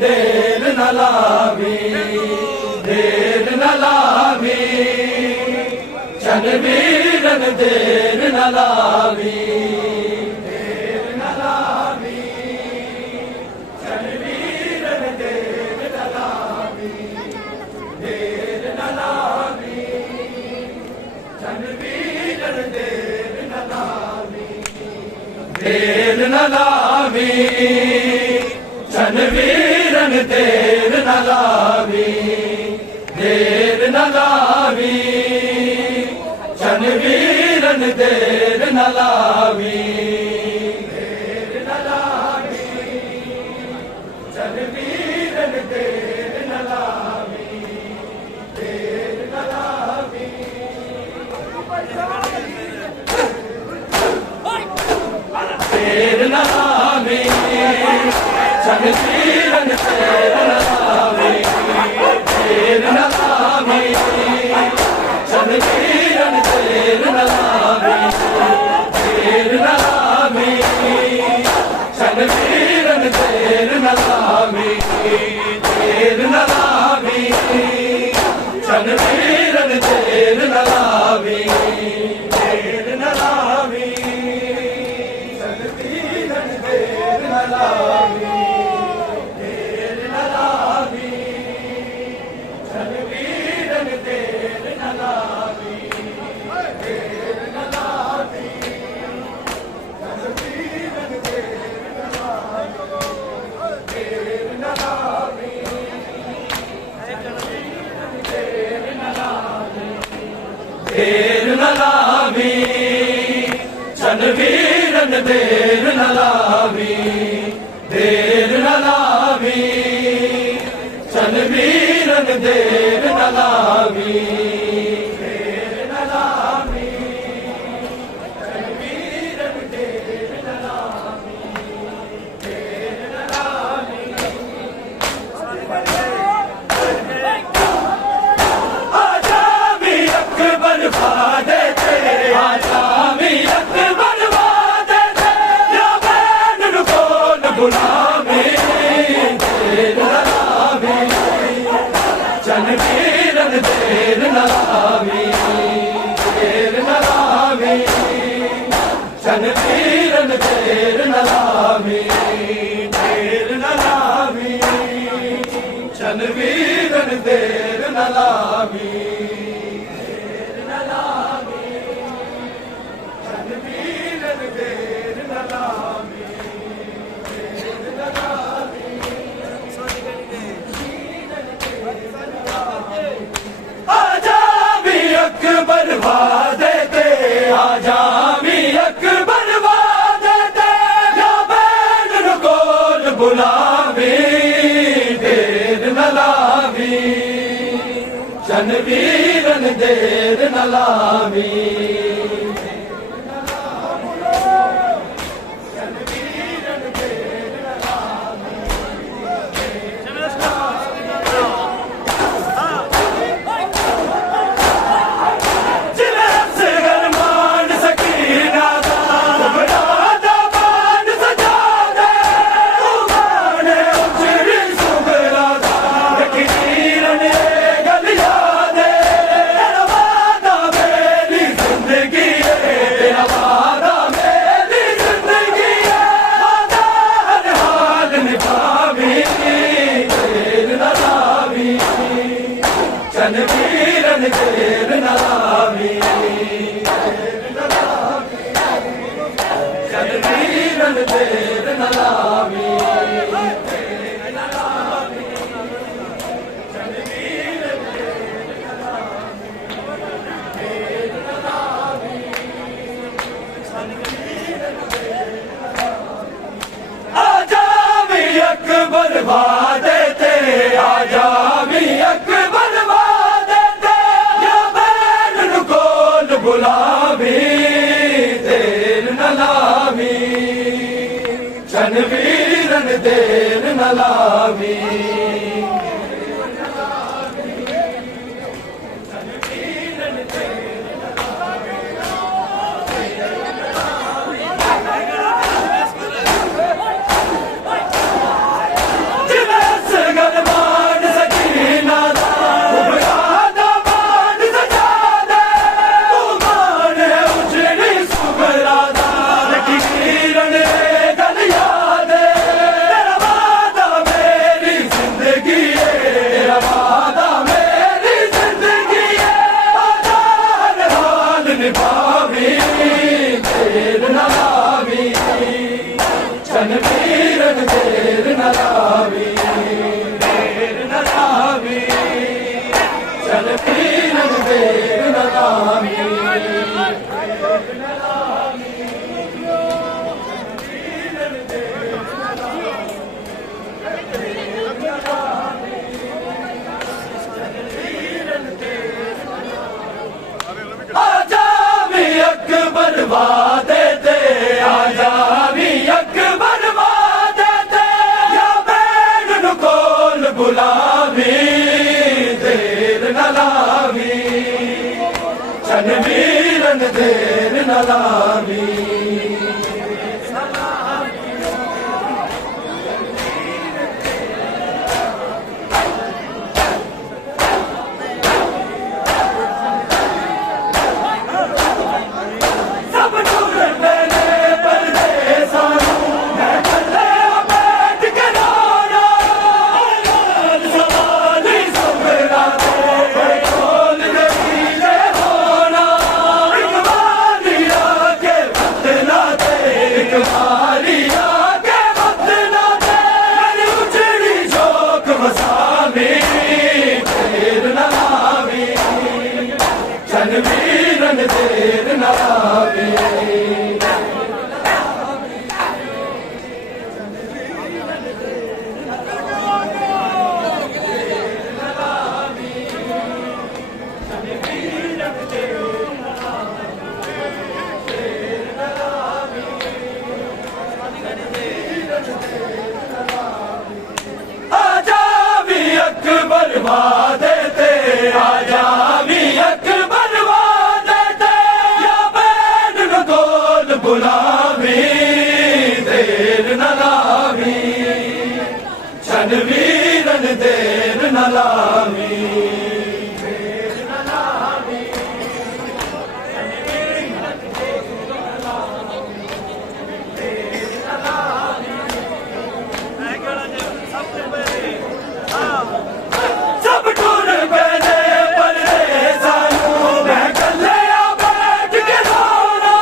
देर न लावी, देर न लावी, चनवीरन देर न लावी, देर न लावी, चनवीरन देर न लावी, देर न लावी, चनवीरन देर न लावी, देर न लावी, चनवीरन देर न लावी, देर न लावी, चनवीरन देर न लावी, देर न लावी, चनवीरन देर न लावी, देर न लावी, देर न लावी, चनवीरन देर न लावी, देर न लावी, चनवीरन देर न लावी, देर न लावी, चनवीरन देर न लावी, देर न लावी, चनवीरन देर न लावी, देर न लावी, चनवीरन देर न लावी, देर न लावी, चनवीरन देर न लावी, देर न लावी, चनवीरन देर न लावी, देर न लावी, देर न लावी, देर न लावी, चनवीरन देर न लावी, देर न लावी, चनवीरन देर न लावी, देर न लावी, चनवीरन देर न लावी, देर न लावी, आजा भी अकबर वादे तेरे, आजा भी अकबर वादे तेरे, या बैन को न बुलावे, देर न लावी, चनवीरन देर न लावी, देर न लावी, चनवीरन देर न लावी, देर न लावी, चनवीरन देर न लावी, देर न लावी, चनवीरन देर न लावी, देर न लावी, आजा भी अकबर वादे ते, आजा भी अकबर वादे ते, या बैन कोल बुलावे, देर न लावी, चनवीरन देर न लावी, चनवीरन देर न लावी, चनवीरन देर न लावी, चनवीरन देर न लावी, आजा भी अकबर वादे ते, आजा भी अकबर वादे ते, या बैन कोल बुलावी, देर न लावी, चनवीरन देर न लावी, चनवीरन देर न लावी, जिन्हें बुलावी देर न लावी चन वीरन देर न लावी वीरन देर न लावी आजा भी अकबर वादे ते आजा भी अकबर बुलावी देर न लावी चन वीरन देर न लावी सब टूर पैदे पर सानू मैं कल्ले बैठ के रोना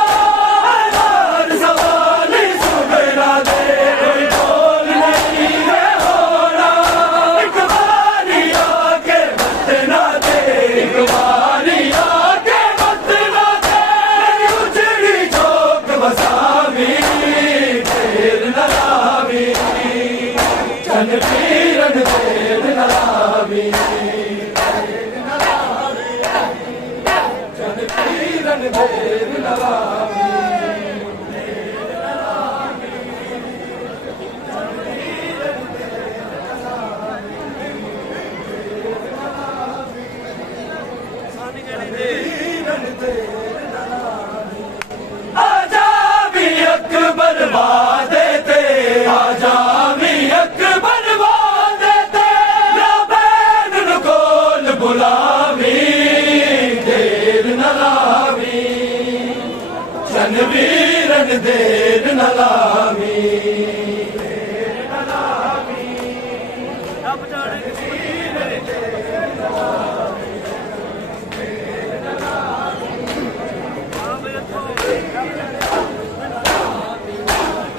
सवाली सुबरा दे कोई बोल नहीं है होना एक बारी आके मत ना दे एक बारी आके मत ना दे मेरी उजड़ी चौक बसावी देर न लावी चन वीरन देर न लावी चन वीरन देर न लावी आजा भी अकबर वादे ते आजा भी अकबर वादे ते या बैन कोल बुलावी देर न लावी चन वीरन देर न लावी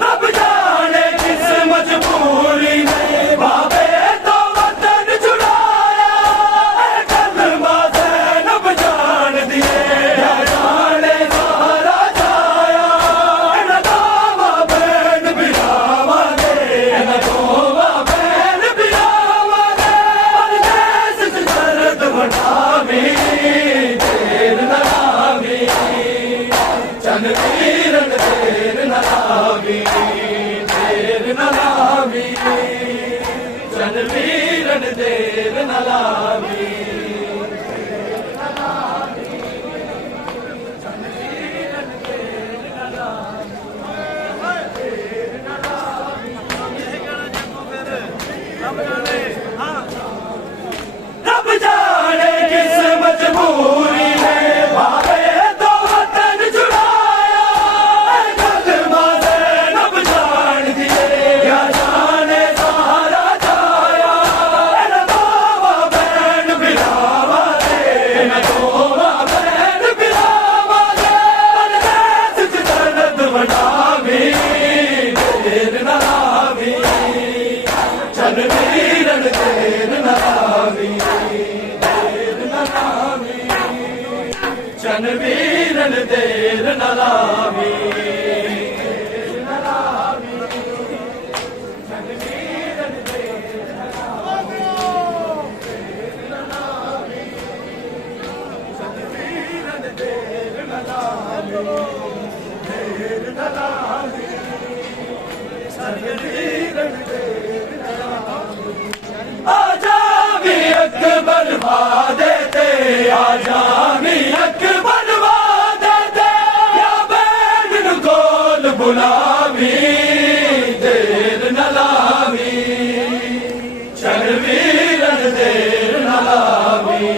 अब जाने किस मजबूरी में बाबे तो वतन छुड़ाया कलमा ज़ैनब जान दिए या जाने सारा जाया न दावा बैन बिलावा दे न दोवा बैन बिलावा दे परदेस से दर्द बढ़ावी देर न लावी चन वीरन देर न लावी देर न लावी चन वीरन देर न लावी रब जाने किस मजबूरी में भावे तो वतन छुड़ाया कलमा ज़ैनब जान दिए या जाने सारा जाया न दोवा बैन बिलावा दे न दोवा बैन बिलावा दे परदेस से दर्द बढ़ावी देर न लावी चन वीरन देर न लावी देर न लावी चन वीरन देर न लावी चन वीरन देर न लावी चन वीरन देर न लावी देर न लावी चन वीरन देर न लावी देते आजामी अकबर देते या बैन कोल बुलावी देर न लावी चल वीरन देर न लावी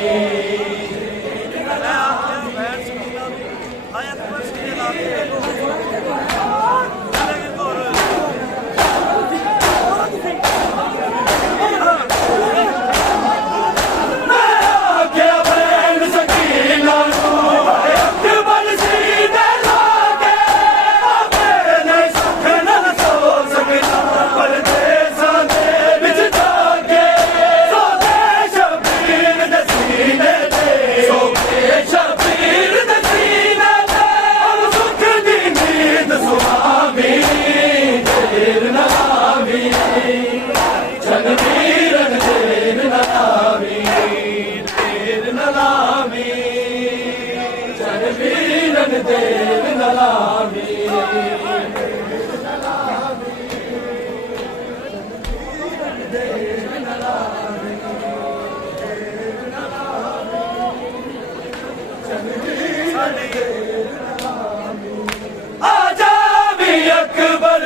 देर न लावी आजामी अकबर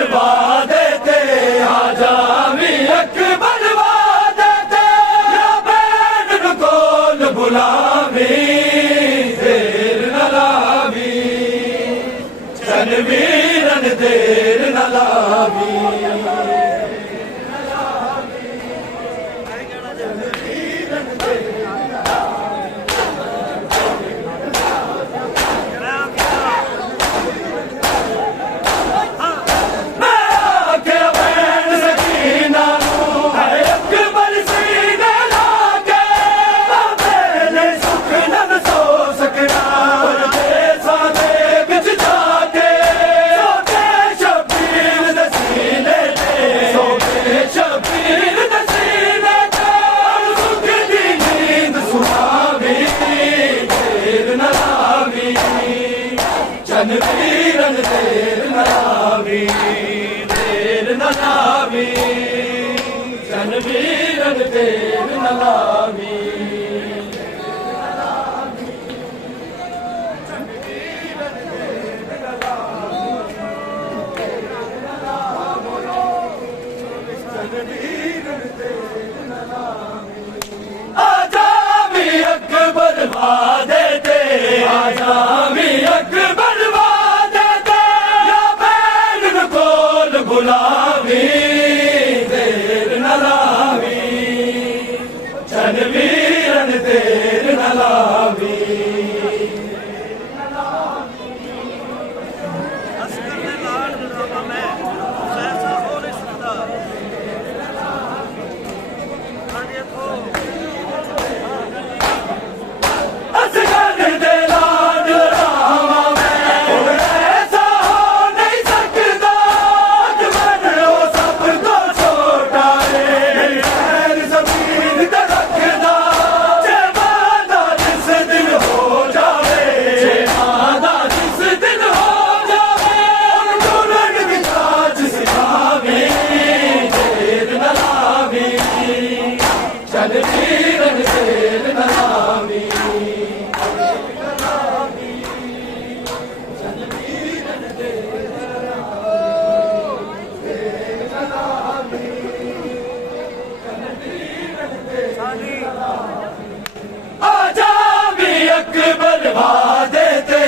देते आजामी अकबर देते या बैन कोल बुलावी देर न लावी चल वीरन देर न लावी चल वीरन देर न लावी देर न लावी चल वीरन देर न लावी आजामी अकबर देते आजामी अकबर देते या बैन कोल बुलावी देर न लावी चल वीरन देर न लावी चल वीरन देर न लावी चल वीरन देर न लावी चल वीरन देर न लावी आजामी अकबर देते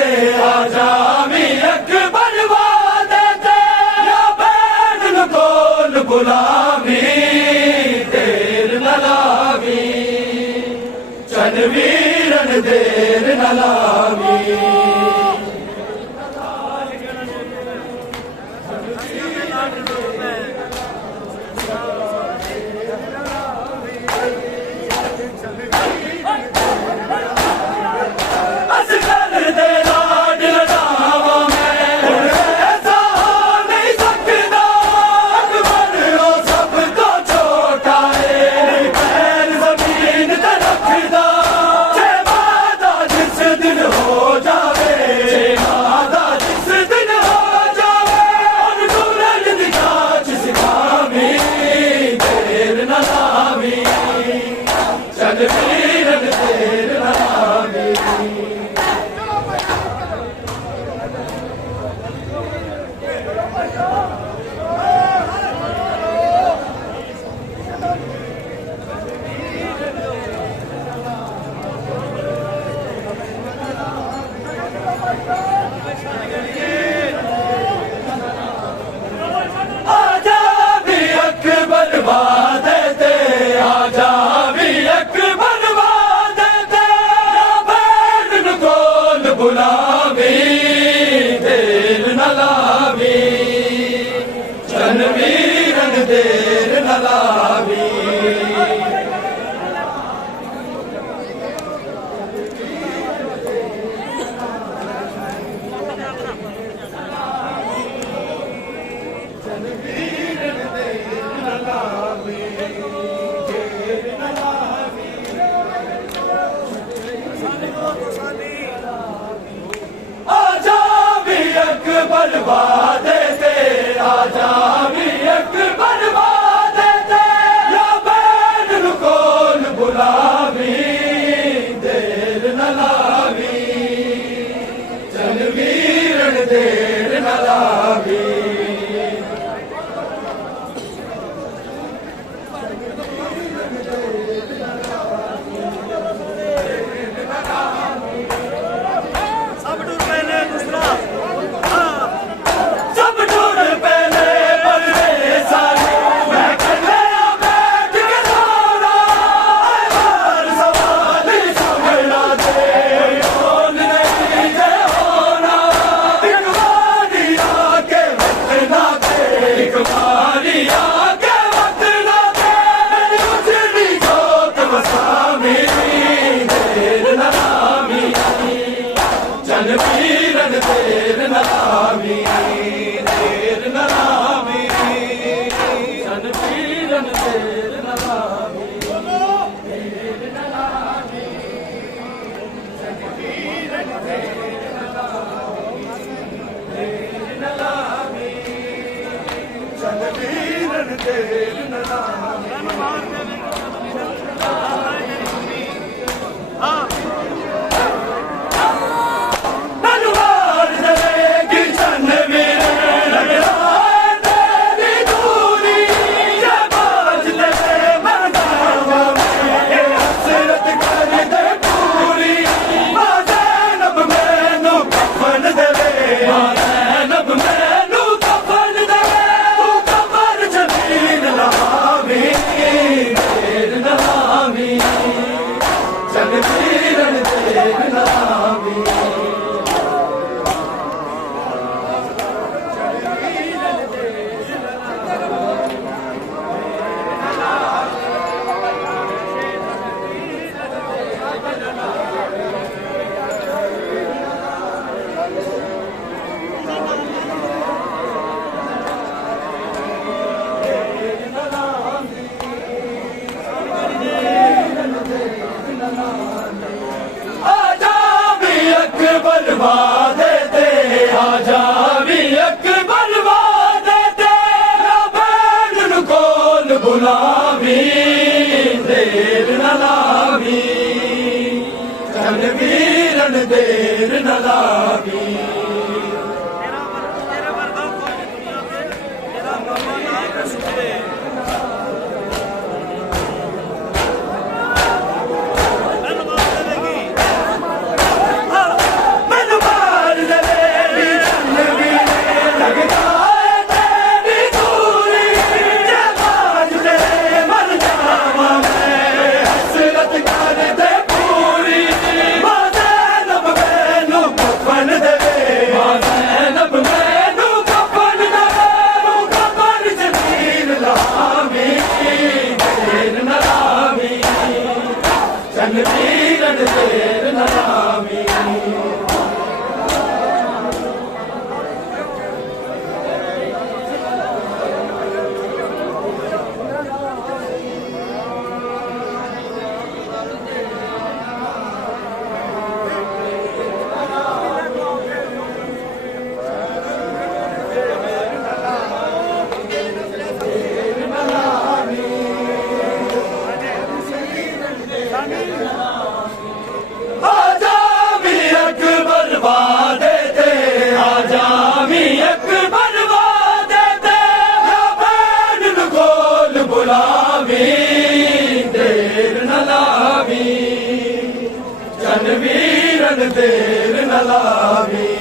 आजामी अकबर देते या बैन कोल बुलावी देर न लावी चल वीरन देर न लावी चल वीरन आजा भी अकबर वादे ते आजा भी अकबर वादे ते या बैन रुकोल बुलावी देर न लावी चल वीरन देर न लावी बुलावी देर न लावी चल वीरन देर न लावी देर न लावी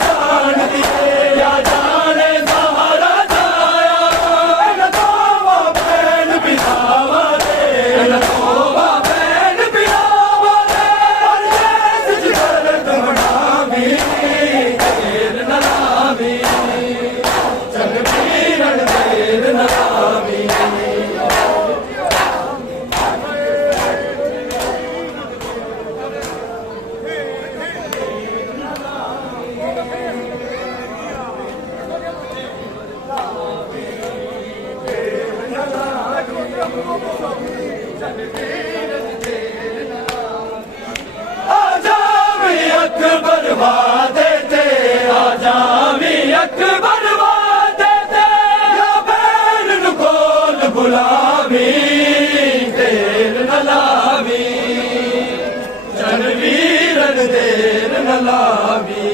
जाने अकबर वादे ते आजा भी अकबर वादे ते या बैल नु कोल बुलावी देर न लावी रणवीरन देर न लावी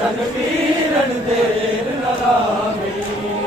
रणवीरन देर न लावी